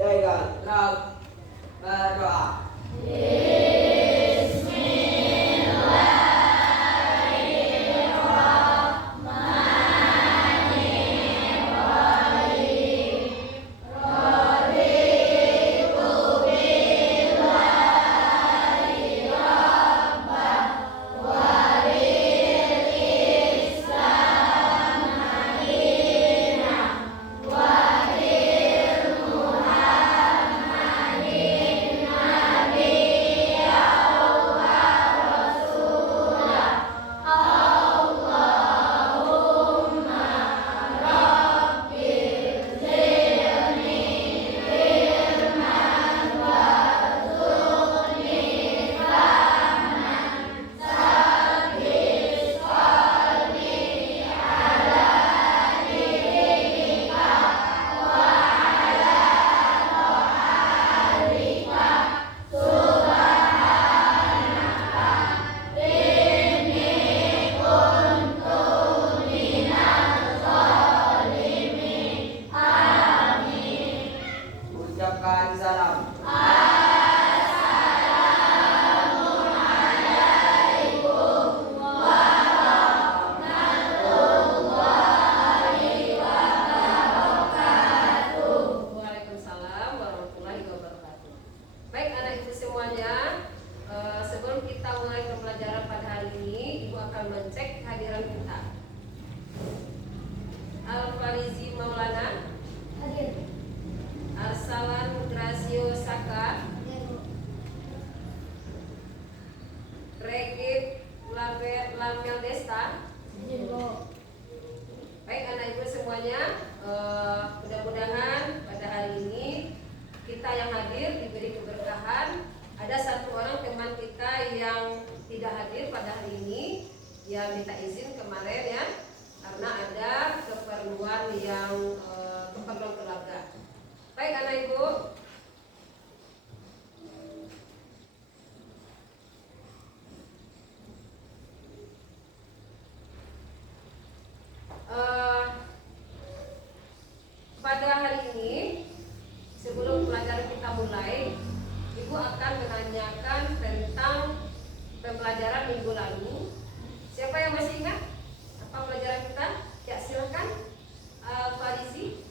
dengan berdoa. Ucapkan salam. Waalaikumsalam warahmatullahi wabarakatuh. Baik anak ibu semuanya, sebelum kita mulai pembelajaran pada hari ini, ibu akan mencek kehadiran kita. Al-Farizi Maulana Hadir. Arsalan Gracio Saka, Regit Lamel Desta. Baik anak ibu semuanya, mudah-mudahan pada hari ini kita yang hadir diberi keberkahan. Ada satu orang teman kita yang tidak hadir pada hari ini, yang minta izin kemarin ya, karena ada keperluan yang keperluan keluarga. Baik anak ibu, pada hari ini sebelum pelajaran kita mulai, ibu akan menanyakan tentang pembelajaran minggu lalu. Siapa yang masih ingat apa pelajaran kita? Ya silakan, Farizi.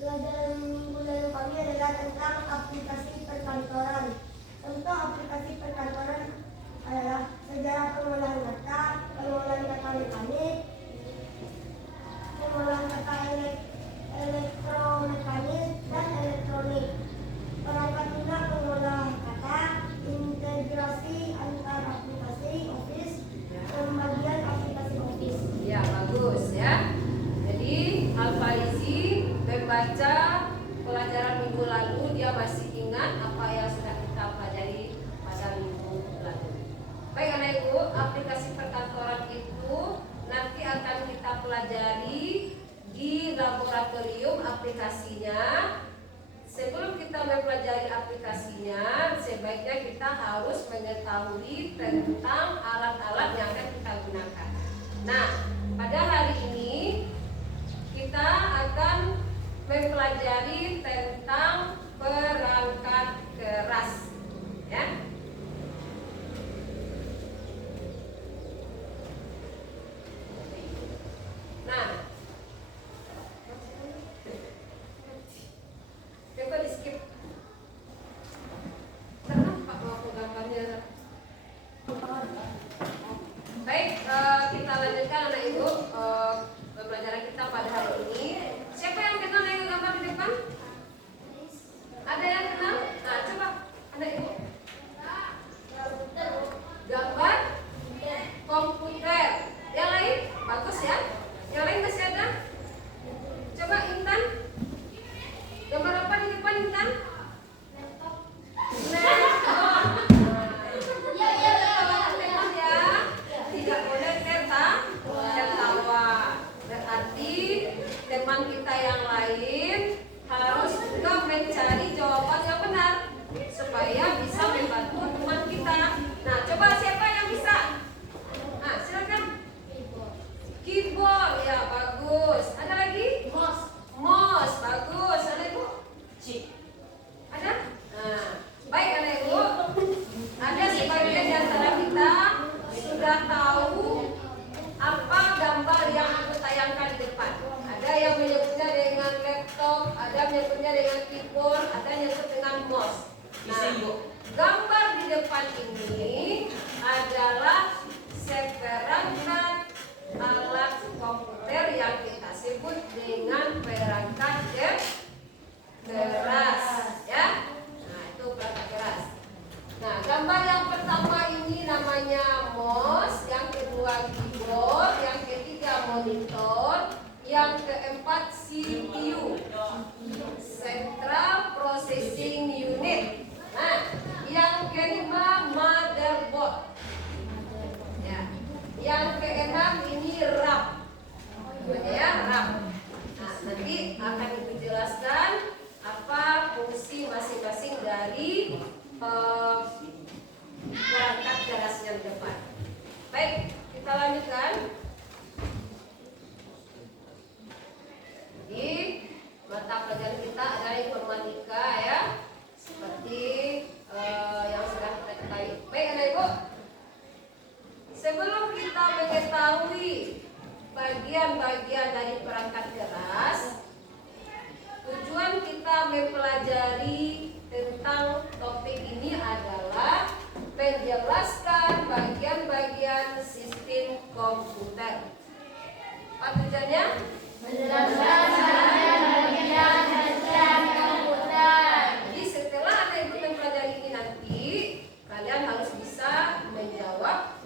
Pelajaran minggu lalu kami adalah tentang aplikasi perkantoran. Contoh aplikasi perkantoran adalah sejarah pengolahan kata, pengolahan kata mekanik, pengolahan kata elektromekanik dan elektronik, perangkat lunak pengolahan kata, integrasi antar aplikasi Office, pembagian aplikasi Office. Ya bagus ya. Jadi Al-Farizi membaca pelajaran minggu lalu, dia masih ingat apa yang sudah kita pelajari pada minggu lalu. Baik anak ibu, aplikasi perkantoran itu nanti akan kita pelajari di laboratorium aplikasinya. Sebelum kita mempelajari aplikasinya, sebaiknya kita harus mengetahui tentang alat-alat yang akan kita gunakan. Nah, pada hari ini kita akan mempelajari tentang perangkat keras, ya. Nah, coba di skip. Kenapa mau gambarnya? Baik, kita lanjutkan anak ibu pembelajaran kita pada hari ini. Siapa yang kenal dengan gambar di depan? Ada yang kenal? nyebutnya dengan keyboard, ada nyebut dengan mouse. Nah, gambar di depan ini adalah seperangkat alat komputer yang kita sebut dengan perangkat keras, ya. Nah, itu perangkat keras. Nah, gambar yang pertama ini namanya mouse, yang kedua keyboard, yang ketiga monitor, yang keempat CPU, Central Processing Unit. Nah, yang kelima motherboard. Ya. Yang keenam ini RAM. Ya, RAM. Nah, nanti akan Ibu jelaskan apa fungsi masing-masing dari perangkat keras yang depan. Baik, kita lanjutkan. Di mata pelajaran kita ada informatika, ya, seperti yang sudah kita ketahui. Baik, anak ibu, sebelum kita mengetahui bagian-bagian dari perangkat keras, tujuan kita mempelajari tentang topik ini adalah menjelaskan bagian-bagian sistem komputer. Apa tujuannya? Menjelaskan bagian-bagian sistem komputer. Jadi setelah Anda ikut mempelajari ini nanti, kalian harus bisa menjawab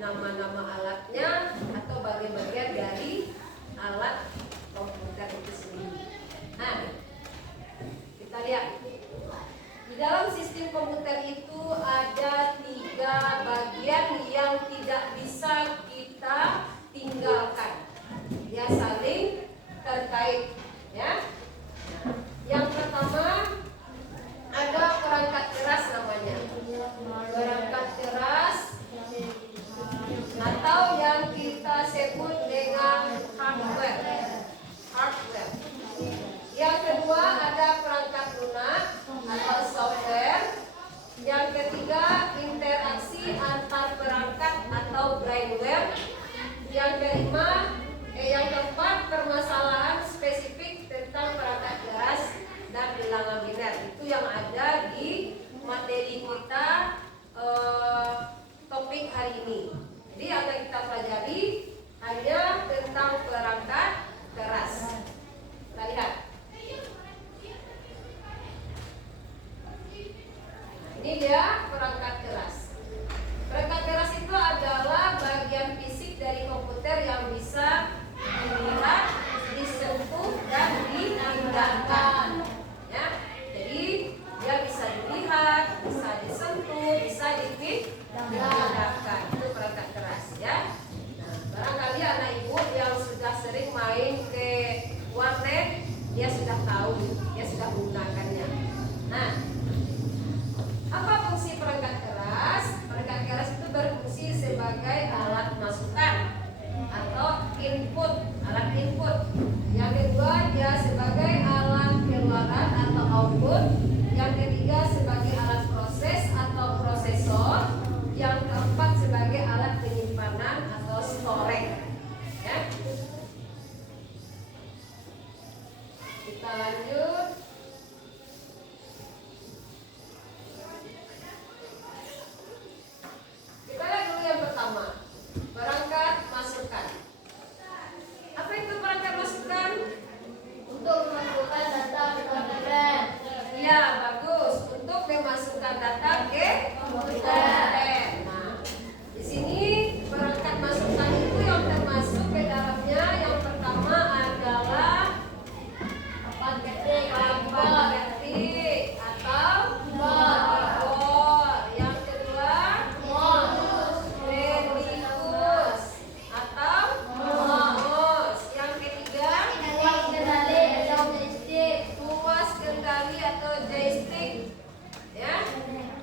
nama-nama alatnya atau bagian-bagian dari alat komputer itu sendiri. Nah, kita lihat. Di dalam sistem komputer itu ada 3 bagian yang tidak bisa kita tinggalkan. Dia saling terkait, ya. Yang pertama ada perangkat keras namanya. Perangkat keras atau yang kita sebut dengan hardware. Yang kedua ada perangkat lunak atau software. Yang ketiga interaksi antar perangkat atau brainware. Yang keempat permasalahan spesifik tentang perangkat keras dan bilangan biner. Itu yang ada di materi kita topik hari ini. Jadi yang kita pelajari hanya tentang perangkat keras. Kita lihat. Ini dia perangkat keras. Perangkat keras itu adalah bagian fisik dari komputer yang bisa dilihat, disentuh, dan dipindahkan. Ya, jadi dia bisa dilihat, bisa disentuh, bisa dipindahkan. Itu perangkat keras, ya. Nah, barangkali anak ibu yang sudah sering main ke warnet, dia sudah tahu, dia sudah menggunakannya. Nah, apa fungsi perangkat keras? Perangkat keras itu berfungsi sebagai alat masukan atau alat input. Yang kedua, dia sebagai alat keluaran atau output. Yang ketiga, sebagai alat proses atau prosesor. Yang keempat, sebagai alat penyimpanan atau storage. Ya. Kita lanjut. Kita lihat dulu yang pertama, perangkat masukan. Apa itu perangkat masukan? Untuk memasukkan data ke komputer. Iya, bagus. Untuk memasukkan data ke komputer. Nah, di sini perangkat masukan itu yang termasuk ke dalamnya yang pertama adalah papan ketik atau keyboard. Yang kedua retikus atau mouse. Yang ketiga tuas kendali atau joystick. Ya.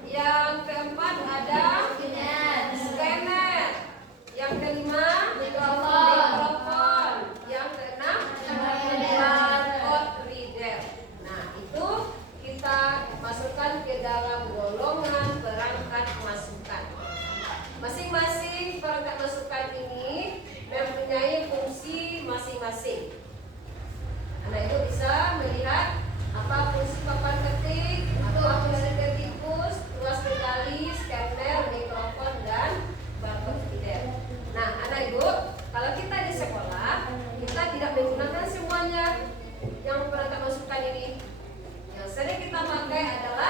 Yang keempat ada scanner. Yang kelima mikrofon. Yang keenam barcode reader. adalah